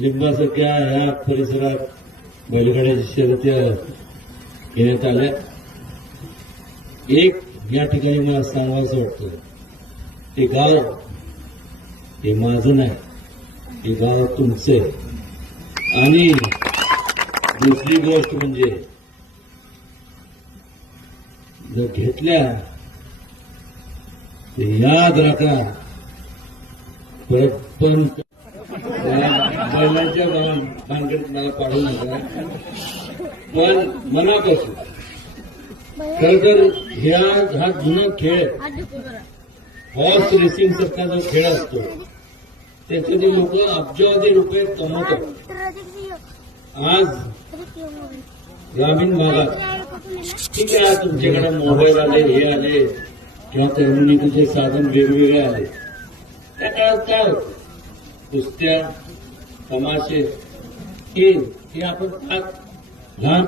लिंबासारख्या ह्या परिसरात बैलगाड्याची शर्यती घेण्यात आल्या. एक या ठिकाणी मला सांगावंसं वाटतं, ते गाव हे माझं नाही, हे गाव तुमचं आहे. आणि दुसरी गोष्ट म्हणजे जर घेतल्या तर याद राखा, परत पण बैलांच्या भानगडीत मला पाडू नका. पण मनापासून खरं तर हा जुना खेळ हॉर्स रेसिंग सारखा जो खेळ असतो त्याच्यामध्ये लोक अब्जावधी रुपये कमवतात. आज ग्रामीण भागात ठीक आहे, तुमच्याकडे मोबाईल आले, हे आले किंवा कम्युनिकेशन साधन वेगवेगळे आले. त्या काळात काय होतं, कुस्त्या, तमाशे हे आपण लहान